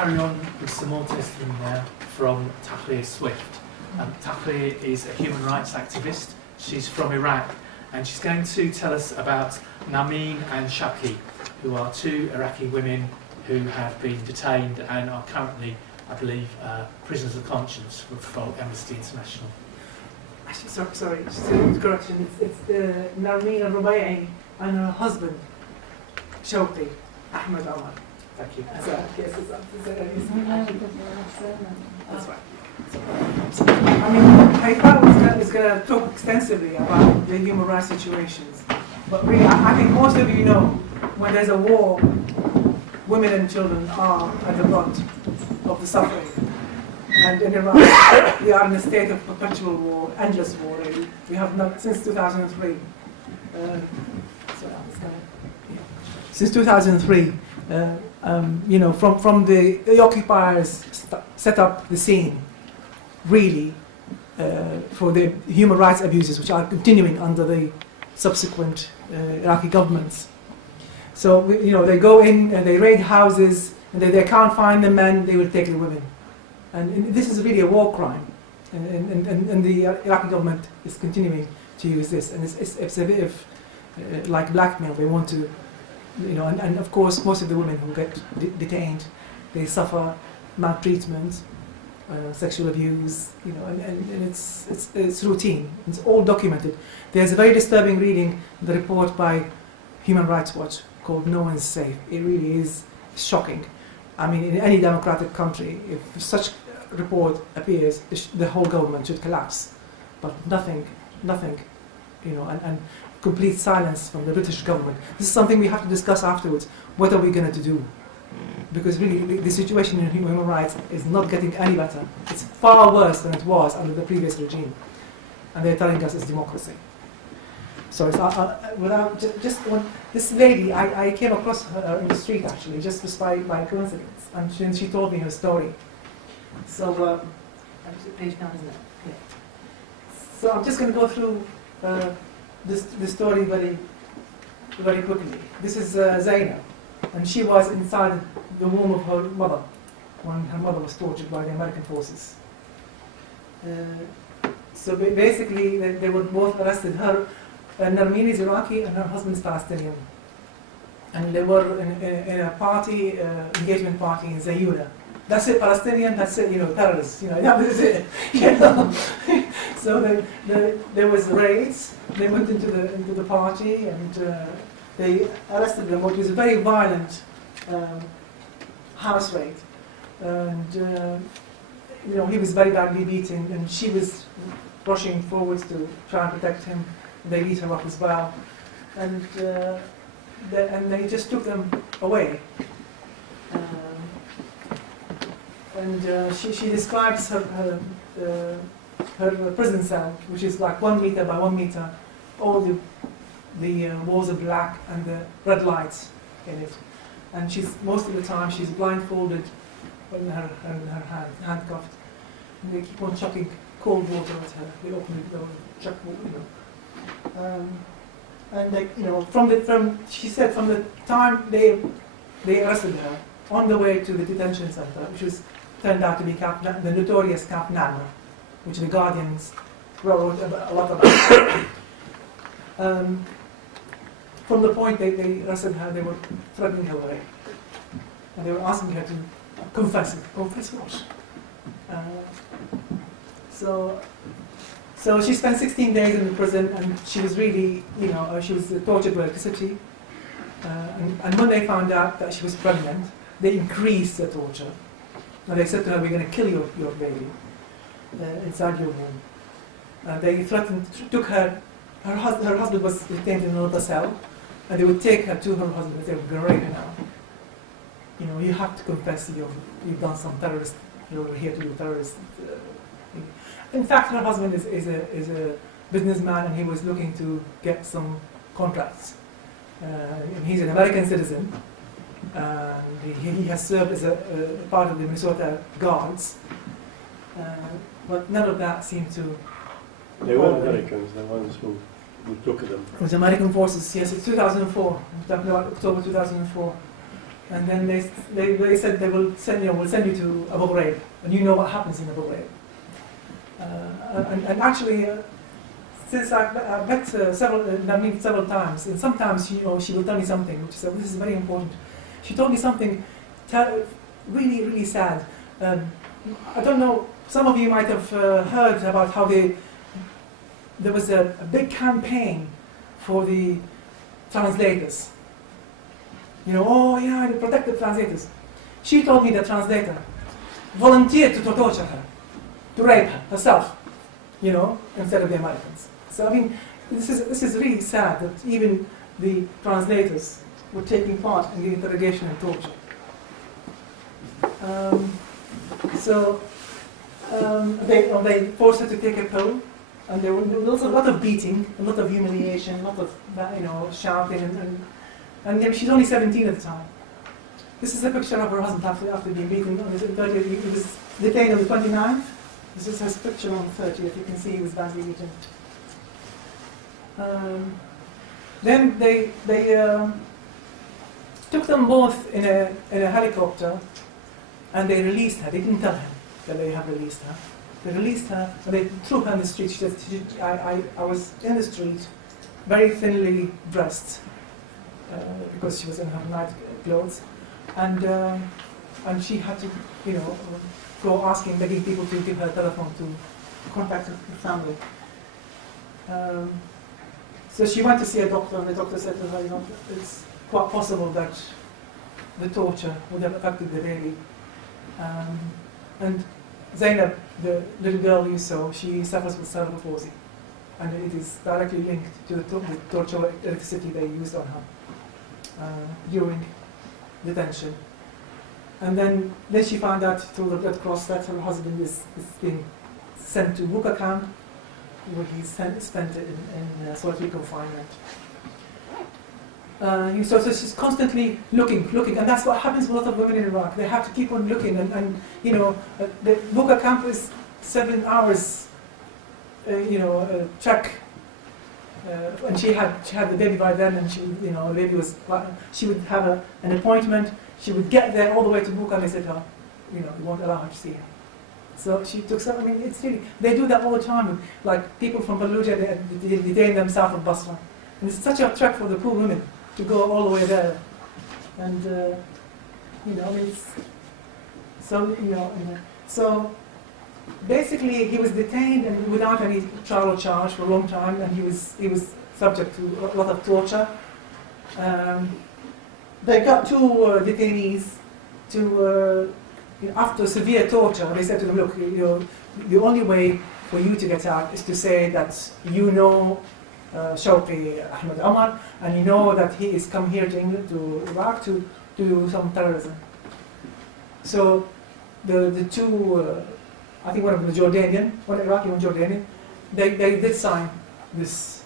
carry on with some more testimony now from Tahrir Swift. Tahrir is a human rights activist. She's from Iraq, and she's going to tell us about Narmeen and Shaki, who are two Iraqi women who have been detained and are currently, I believe, prisoners of conscience for Amnesty International. Actually, sorry, just a correction. It's Narmeen al-Rubai and her husband, Shawqi Ahmed Omar. Thank you. That's right. I mean, I thought was going to talk extensively about the human rights situations, but really, I think most of you know when there's a war, women and children are at the brunt of the suffering. And in Iraq, we are in a state of perpetual war, endless war. Really. We have not since 2003. Since 2003, you know, from the occupiers set up the scene, really, for the human rights abuses which are continuing under the subsequent Iraqi governments. So, you know, they go in and they raid houses, and they can't find the men, they will take the women. And this is really a war crime. And the Iraqi government is continuing to use this. And it's a bit of like blackmail. They want to, you know, and of course, most of the women who get detained, they suffer maltreatment, sexual abuse, you know, and it's routine. It's all documented. There's a very disturbing reading, the report by Human Rights Watch called No One's Safe. It really is shocking. I mean, in any democratic country, if such a report appears, the whole government should collapse. But nothing, you know, and complete silence from the British government. This is something we have to discuss afterwards. What are we going to do? Because really, the situation in human rights is not getting any better. It's far worse than it was under the previous regime. And they're telling us it's democracy. So it's, without just one, this lady, I came across her in the street actually, just by coincidence, and she told me her story. So, page 9, isn't it? Yeah. So I'm just going to go through this story very quickly. This is Zainab, and she was inside the womb of her mother when her mother was tortured by the American forces. So basically, they were both arrested. Narmeen is Iraqi and her husband's Palestinian. And they were in a party, engagement party in Zayura. That's it, Palestinian, that's it, you know, terrorists, you know, that is it. You know? So there was raids, they went into the party and they arrested them, which was a very violent house raid. And, you know, he was very badly beaten and she was rushing forwards to try and protect him. They beat her up as well, and they just took them away. She describes her prison cell, which is like 1 meter by 1 meter. All the walls are black and the red lights in it. And most of the time she's blindfolded in her hand, handcuffed. And they keep on chucking cold water at her. They open the door and chuck water, you know. And they, you know, she said from the time they arrested her on the way to the detention center, which turned out to be the notorious Camp Nalma, which the Guardians wrote a lot about. From the point they arrested her, they were threatening her away, and they were asking her to confess it. Confess what? So she spent 16 days in the prison, and she was really, you know, she was tortured with electricity. And when they found out that she was pregnant, they increased the torture. And they said to her, "We're going to kill your baby inside your womb." They threatened, took her. Her husband was detained in another cell, and they would take her to her husband and say, "We're going to rape her now. You know, you have to confess you've done some terrorist. You're here to do terrorist." In fact, her husband is a businessman, and he was looking to get some contracts. And he's an American citizen. He has served as a part of the Minnesota Guards. But none of that seemed to... They weren't Americans, the ones who took them. It was American forces, yes, it's 2004. I'm talking about October 2004. And then they said they will send you to Abu Ghraib, and you know what happens in Abu Ghraib. And actually, since I've met Naveen several times, and sometimes she will tell me something, which is this is very important. She told me something really, really sad. I don't know. Some of you might have heard about how there was a big campaign for the translators. To protect the translators. She told me the translator volunteered to torture her, to rape her herself, instead of the Americans. So I mean, this is really sad that even the translators were taking part in the interrogation and torture. They forced her to take a pill, and there was a lot of beating, a lot of humiliation, a lot of shouting, and she's only 17 at the time. This is a picture of her husband after being beaten on the 30th. He was detained on the 29th. This is his picture on the 30th. You can see he was badly beaten. Then they took them both in a helicopter, and they released her. They didn't tell him that they have released her. They released her, and they threw her in the street. She said, I was in the street, very thinly dressed, because she was in her night clothes, and she had to, go begging people to give her a telephone to contact her family. So she went to see a doctor, and the doctor said to her, it's quite possible that the torture would have affected the baby. And Zainab, the little girl you saw, she suffers with cerebral palsy, and it is directly linked to the torture electricity they used on her during detention. And then she found out through the Red Cross that her husband is being sent to Buka camp, where he spent it in solitary confinement. So she's constantly looking, and that's what happens with a lot of women in Iraq. They have to keep on looking, and the Buka camp is 7 hours, trek. And she had the baby by then, and the baby was. She would have an appointment. She would get there all the way to Buka, and they said, we won't allow her to see her. So she took some. I mean, it's really they do that all the time. Like people from Fallujah, they detain themselves in Basra, and it's such a trek for the poor women to go all the way there, and so basically he was detained and without any trial or charge for a long time, and he was subject to a lot of torture. They got two detainees to after severe torture. They said to them, look, the only way for you to get out is to say that Shawqi Ahmed Omar, and you know that he is come here to England, to Iraq, to do some terrorism. So the two, I think one of them was Jordanian, one Iraqi, one Jordanian, they did sign this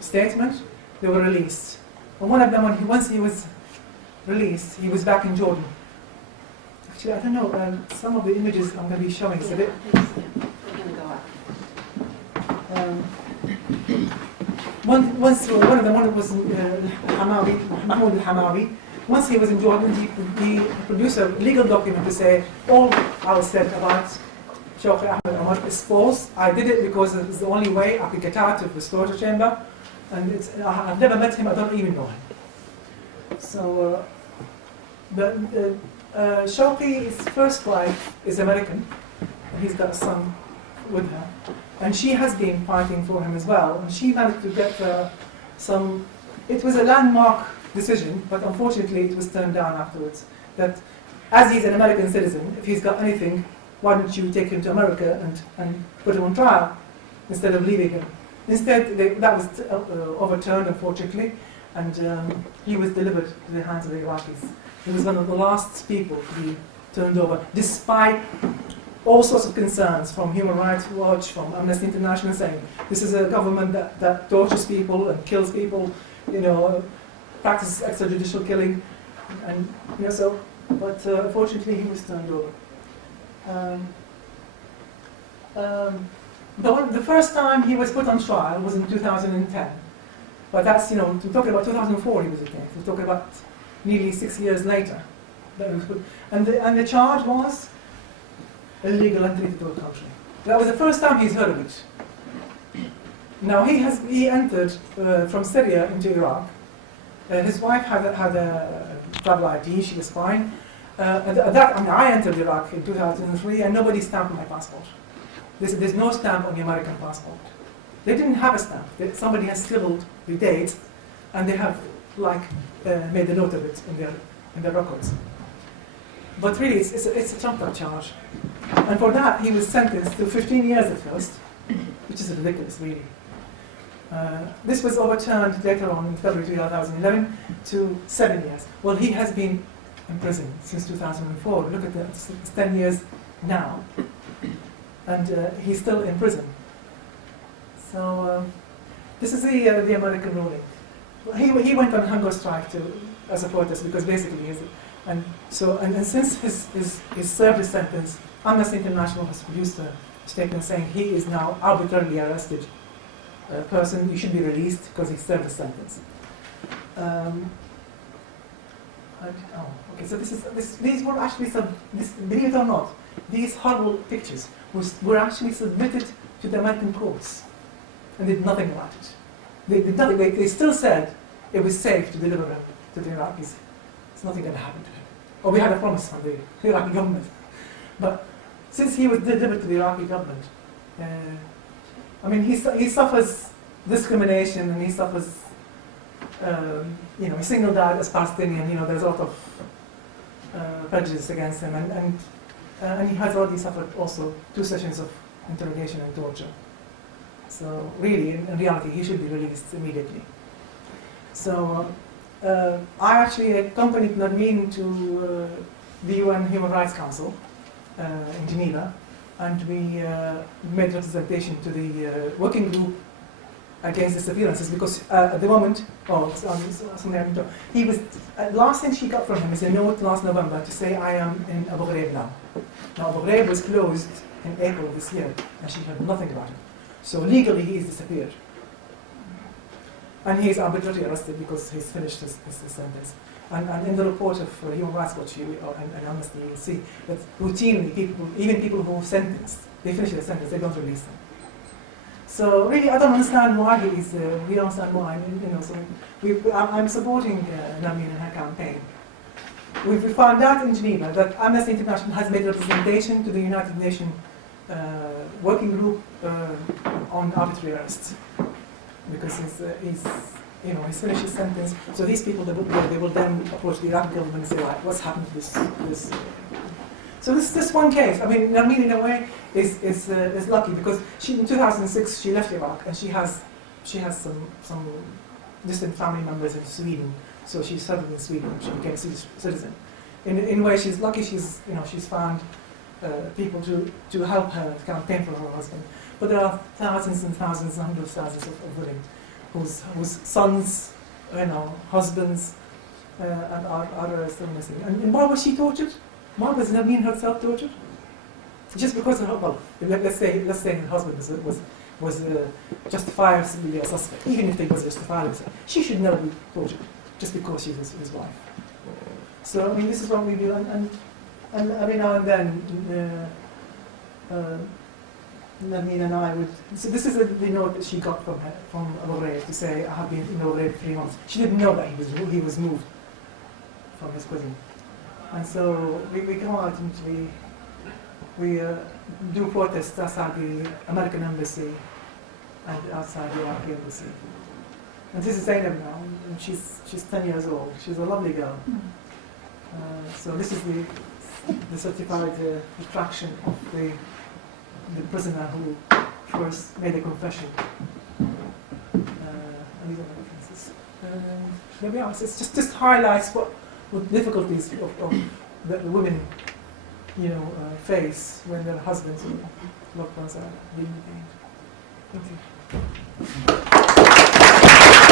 statement. They were released. And one of them, once he was released, he was back in Jordan. Actually, I don't know, some of the images I'm going to be showing is a bit... One of them was Mahmoud al-Hamawi. Once he was in Jordan, he produced a legal document to say all I said about Shawqi Ahmed Omar is false. I did it because it's the only way I could get out of the torture chamber, and I've never met him. I don't even know him. So, Shawqi's first wife is American, and he's got a son with her. And she has been fighting for him as well. And she managed to get some... It was a landmark decision, but unfortunately it was turned down afterwards. That as he's an American citizen, if he's got anything, why don't you take him to America and put him on trial instead of leaving him? Instead, that was overturned, unfortunately, and he was delivered to the hands of the Iraqis. He was one of the last people to be turned over, despite all sorts of concerns from Human Rights Watch, from Amnesty International, saying this is a government that tortures people and kills people, practices extrajudicial killing, and but unfortunately he was turned over. The first time he was put on trial was in 2010, but that's we're talking about 2004 he was detained. We're talking about nearly 6 years later. And the charge was illegal entry into the country. That was the first time he's heard of it. Now he entered from Syria into Iraq. His wife had a travel ID. She was fine. I entered Iraq in 2003, and nobody stamped my passport. There's no stamp on the American passport. They didn't have a stamp. Somebody has scribbled the date, and they have made a note of it in their records. But really, it's a trumped-up charge. And for that, he was sentenced to 15 years at first, which is ridiculous, really. This was overturned later on in February 2011 to 7 years. Well, he has been in prison since 2004. Look at that, it's 10 years now. And he's still in prison. So this is the American ruling. He went on hunger strike as a protest because basically since his service sentence, Amnesty International has produced a statement saying he is now arbitrarily arrested person. He should be released because he served a sentence. Okay. So these were actually believe it or not, these horrible pictures were actually submitted to the American courts and did nothing about it. They did nothing. They still said it was safe to deliver him to the Iraqis. There's nothing going to happen to him. Or we had a promise from the Iraqi government. But since he was delivered to the Iraqi government, he suffers discrimination, and he suffers, he's singled out as Palestinian. There's a lot of prejudice against him, and he has already suffered also 2 sessions of interrogation and torture. So really, in reality, he should be released immediately. So I actually accompanied Narmeen to the UN Human Rights Council in Geneva, and we made representation to the working group against disappearances because at the moment, he was, last thing she got from him is a note last November to say, I am in Abu Ghraib now. Now Abu Ghraib was closed in April this year, and she heard nothing about it. So legally he is disappeared. And he is arbitrarily arrested because he's finished his sentence. And in the report of Human Rights Watch and Amnesty, you will see that routinely even people who are sentenced, they finish their sentence, they don't release them. So really, I don't understand why we don't understand why. I'm supporting Narmeen in her campaign. We found out in Geneva that Amnesty International has made representation to the United Nations working group on arbitrary arrests because he's finished his sentence. So these people, they will then approach the Iraqi government and say, right, what's happened to this? So this one case. Narmeen in a way is lucky because in 2006 she left Iraq and she has some distant family members in Sweden. So she settled in Sweden. She became a Swedish citizen. In a way, she's lucky. She's found people to help her campaign for her husband. But there are thousands and thousands, hundreds of thousands of women whose sons, husbands, and are still missing. And why was she tortured? Why was Narmeen herself tortured? Just because let's say her husband was justifiably a suspect, even if he was justifiably, she should never be tortured just because she was his wife. So this is what we do, and every now and then, Narmeen and I would. So this is the note that she got from Abu Ghraib to say, I have been in Abu Ghraib 3 months. She didn't know that he was moved from his prison, and so we come out and we do protests outside the American embassy and outside the Iraqi embassy. And this is Zainab now, and she's 10 years old. She's a lovely girl. So this is the certified retraction of the prisoner who first made a confession. And these are the references. There we are. So it just highlights what difficulties of that the women, face when their husbands or loved ones are being detained. Thank you.